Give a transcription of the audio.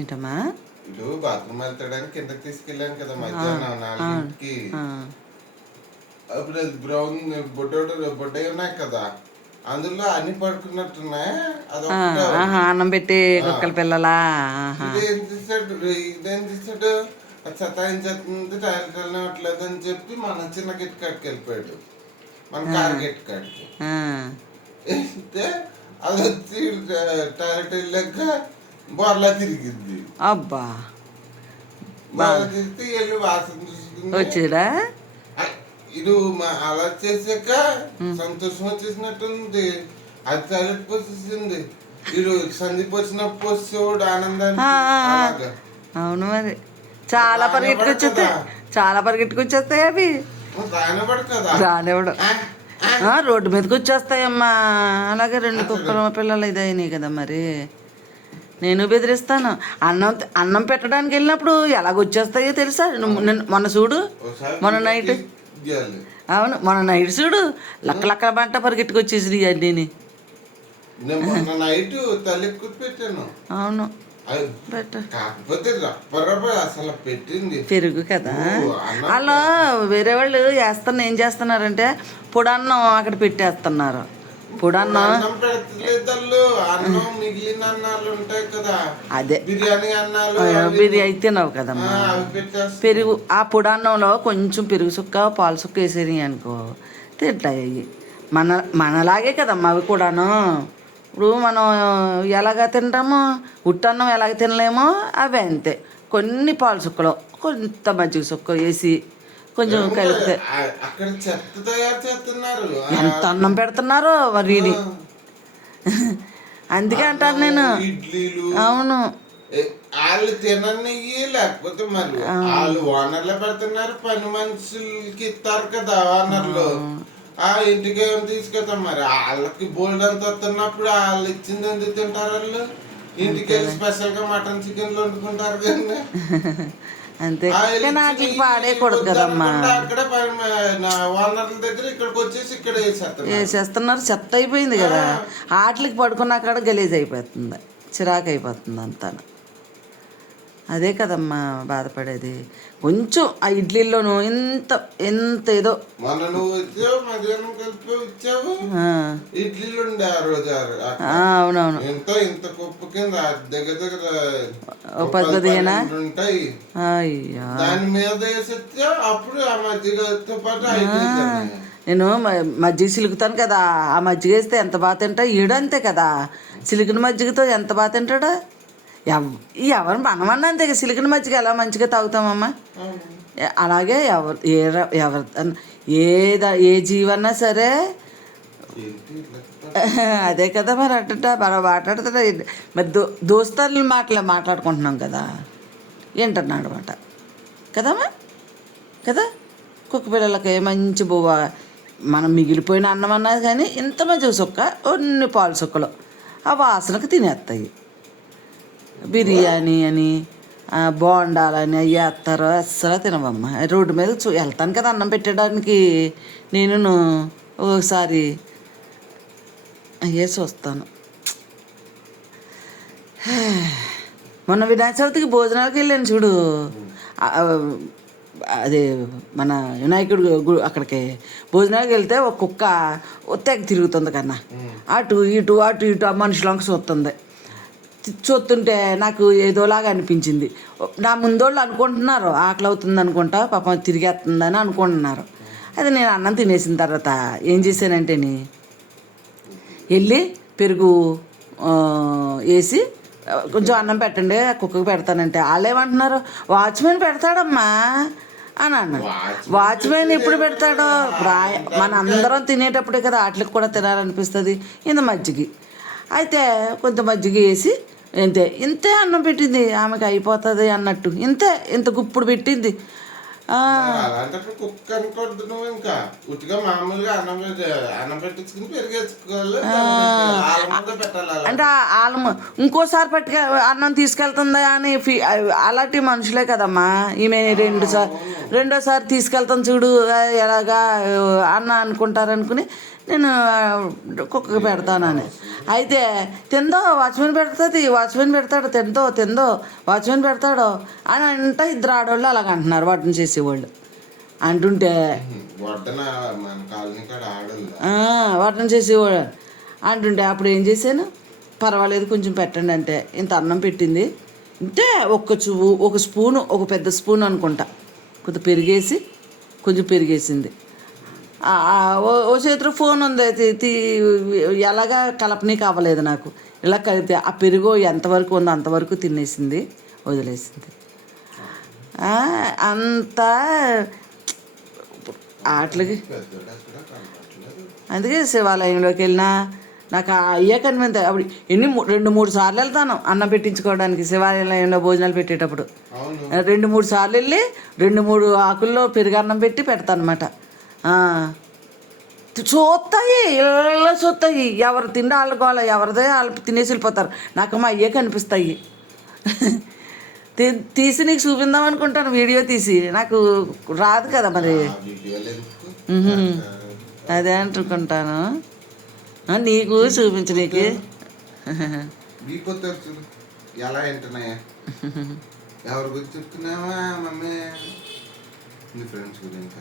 ఏంటమ్మా? ఇటు బాత్రూమ్ వెళ్తాడని కిందకి తీసుకెళ్ళాను కదా మధ్యాహ్నం నాలుగింటికి. అప్పుడు అది బ్రౌన్ బొడ్డోడు బొడ్డవి ఉన్నాయి కదా అందులో అన్ని పడుకున్నట్టున్నాయి? అన్నం పెట్టి కుక్కల పిల్లలా. ఇదేం తీసాడు? ఇదేం అది సతాయించేస్తుంది టాయిలెట్ వెళ్ళట్లేదు అని చెప్పి మన చిన్న గిట్ కాడికి వెళ్ళిపోయాడు. మన కార్ గిట్ కాడికి. వెళ్తే అది వచ్చి టాయిలెట్ వెళ్ళాక బోర్లా తిరిగింది. అబ్బా. తిరిగితే వెళ్ళి వాసన చూసుకుంది ఇది అలా చేసాక సంతోషం వచ్చేసినట్టుంది. అది టాయిలెట్ పోసేసింది వీడు సందీప్ వచ్చినప్పుడు పోసేవాడు ఆనందాన్ని అవును మరి. చాలా పరిగెట్టుకొచ్చేస్తాయి చాలా పరిగెట్టుకొచ్చేస్తాయి అవి. రానివ్వడు రోడ్డు మీదకి వచ్చేస్తాయమ్మా. అలాగే రెండు కుక్కల పిల్లలు ఇదైనాయి కదా మరి. నేను బెదిరిస్తాను. అన్నం అన్నం పెట్టడానికి వెళ్ళినప్పుడు ఎలాగొచ్చేస్తాయో తెలుసా? మొన్న చూడు. మొన్న నైట్. అవును. మొన్న నైట్ చూడు. లక్క లక్క బంట పరిగెట్టుకొచ్చేసి అన్నీ అవును. పెరుగు కదా. అలా వేరే వాళ్ళు వేస్తున్న ఏం చేస్తున్నారంటే పొడన్నం అక్కడ పెట్టేస్తున్నారు. పొడన్నం అన్నం పెడతలేదు వాళ్ళు అన్నం మిగిలిన అన్నాలు ఉంటాయి కదా. అదే. బిర్యానీ తినవు కదమ్మా. పెరుగు ఆ పొడన్నంలో కొంచెం పెరుగు సుక్క పాలు సుక్క వేసేది అనుకో తింటాయి అవి మన మనలాగే కదమ్మా అవి కూడాను. ఇప్పుడు మనం ఎలాగ తింటామో ఉట్టన్నం ఎలాగ తినలేమో అవి అంతే. కొన్ని పాలు సుక్కలు కొంత మజ్జిగ సుక్క వేసి కొంచెం కలిపితే అక్కడ చెత్త తయారు చేస్తున్నారు. ఎంత అన్నం పెడుతున్నారో మరి ఇది అందుకే అంటాను నేను. ఇడ్లీలు. అవును. ఏ, వాళ్ళు తిననియ్యి లేకపోతే మరి వాళ్ళు ఓనర్లే పెడుతున్నారు పని మనుషులకి ఇస్తారు కదా ఓనర్లు. ఆ. ఇంటికి ఏమైనా తీసుకెళ్తాం మరి? వాళ్ళకి బోల్డ్ అంత వస్తున్నప్పుడు వాళ్ళు ఇచ్చింది ఎందుకు తింటారు వాళ్ళు? ఇంటికి వెళ్ళి స్పెషల్గా మటన్ చికెన్లు వండుకుంటారు కానీ అంతే. ఇచ్చి పాడేయకూడదు కదమ్మా. అక్కడ ఓనర్ల దగ్గర ఇక్కడికి వచ్చేసి ఇక్కడ వేసేస్తున్నారు చెత్త అయిపోయింది కదా. ఆటలకి పడుకున్నా గలీజ్ అయిపోతుంది. చిరాకు అయిపోతుంది అంతా అదే కదమ్మా బాధపడేది. కొంచెం ఆ ఇడ్లీలోను ఇంత ఎంత ఏదో అవునవును. ఎంతో పది పదిహేనా? అయ్యా. దాని మీద వేసొస్తే అప్పుడు ఆ మధ్యతో పాటు. నేను మజ్జిగ సిలుకుతాను కదా. ఆ మజ్జిగ వేస్తే ఎంత బాగా తింటా? ఈడు అంతే కదా. సిలికిన మజ్జిగతో ఎంత బాగా తింటాడా? ఎవరు మనమన్నా అంతే సిలికిన మజ్జిగ ఎలా మంచిగా తాగుతామమ్మా? అలాగే ఎవరు ఏ ఎవరు అన్- ఏ జీవన్నా సరే. అదే కదా మరి అట్ట. మనం మాట్లాడుతున్నా మరి దో దోస్తాలు మాటలు మాట్లాడుకుంటున్నాం కదా. ఏంటన్నాడు అనమాట కదమ్మా కదా? కుక్క పిల్లలకి మంచి బువ్వ మనం మిగిలిపోయిన అన్నం అన్నది కానీ ఇంత మంచి సుక్క కొన్ని పాలు సుక్కలు. ఆ వాసనకు తినేస్తాయి. బిర్యానీ అని బోండాలని అవి వేస్తారు అస్సలు తినవమ్మా. రోడ్డు మీద చూ వెళ్తాను కదా అన్నం పెట్టడానికి. నేను ఒకసారి అయ్యే చూస్తాను. మొన్న వినాయక చవితికి భోజనాలకు వెళ్ళాను చూడు. అదే మన వినాయకుడు అక్కడికి భోజనాలకు వెళ్తే ఒక కుక్క తెగ తిరుగుతుంది కన్నా. అటు ఇటు అటు ఇటు ఆ మనుషులంక చూస్తుంది. చూస్తుంటే నాకు ఏదోలాగా అనిపించింది. నా ముందోళ్ళు అనుకుంటున్నారు ఆకలి అవుతుంది అనుకుంటా పాపం తిరిగేస్తుందని అనుకుంటున్నారు. అది నేను అన్నం తినేసిన తర్వాత ఏం చేశానంటేని వెళ్ళి పెరుగు వేసి కొంచెం అన్నం పెట్టండి కుక్కకు పెడతానంటే. వాళ్ళు ఏమంటున్నారు వాచ్మెన్ పెడతాడమ్మా అని అన్నాడు వాచ్మెన్ ఎప్పుడు పెడతాడో రాయ మన అందరం తినేటప్పుడే కదా వాటికి కూడా తినాలనిపిస్తుంది. ఇంత మజ్జిగి. అయితే కొంత మజ్జిగ వేసి ఇంతే ఇంతే అన్నం పెట్టింది. ఆమెకి అయిపోతుంది అన్నట్టు. ఇంతే. ఇంత గుప్పుడు పెట్టింది. అలాంటప్పుడు నువ్వు ఇంకా. ఉట్టిగా మామూలుగా అన్నం అన్నం పెట్టించుకుని పెరిగేసుకోవాలి. అంటే ఆలమ ఇంకోసారి పట్టుక అన్నం తీసుకెళ్తుందా అని అలాంటి మనుషులే కదమ్మా. ఈమె రెండు సార్ రెండోసారి తీసుకెళ్తాం చూడు ఎలాగా అన్న అనుకుంటారు అనుకుని నేను కుక్కకి పెడతానని. అయితే తిందో వాచ్మెన్ పెడుతుంది వాచ్మెన్ పెడతాడు తిందో తిందో వాచ్మెన్ పెడతాడో అని అంటే ఇద్దరు ఆడవాళ్ళు అలాగ అంటున్నారు వాటిని చేసేవాళ్ళు. అంటుంటే వాటిని చేసేవాడు అంటుంటే అప్పుడు ఏం చేశాను? పర్వాలేదు కొంచెం పెట్టండి అంటే ఇంత అన్నం పెట్టింది. అంటే ఒక్క చువ్వు ఒక స్పూను ఒక పెద్ద స్పూన్ అనుకుంటా. కొంత పెరిగేసి కొంచెం పెరిగేసింది. ఓ- చేతిలో ఫోన్ ఉంది. ఎలాగా కలపనీకి అవ్వలేదు నాకు. ఇలా కలిపితే ఆ పెరుగు ఎంతవరకు ఉందో అంతవరకు తినేసింది వదిలేసింది. అంతా ఆటలకి అందుకే శివాలయంలోకి వెళ్ళినా నాకు ఆ అయ్యే కనిపించాయి అప్పుడు ఎన్ని రెండు మూడు సార్లు వెళ్తాను అన్నం పెట్టించుకోవడానికి శివాలయంలో భోజనాలు పెట్టేటప్పుడు. రెండు మూడు సార్లు వెళ్ళి రెండు మూడు ఆకుల్లో పెరుగన్నం పెట్టి పెడతాను అనమాట చూస్తాయి ఇలా చూస్తాయి ఎవరు తిండి వాళ్ళకోవాలి ఎవరిదే వాళ్ళు తినేసి వెళ్ళిపోతారు. నాకు మా అయ్యే కనిపిస్తాయి. తీ- తీసి నీకు చూపిందాం అనుకుంటాను వీడియో తీసి. నాకు రాదు కదా మరి. అదే అనుకుంటాను నీకు చూపించు నీకు. ఎలా వింటున్నాయా? ఎవరి గురించి చెప్తున్నావా మమ్మీ? నీ ఫ్రెండ్స్ గురించి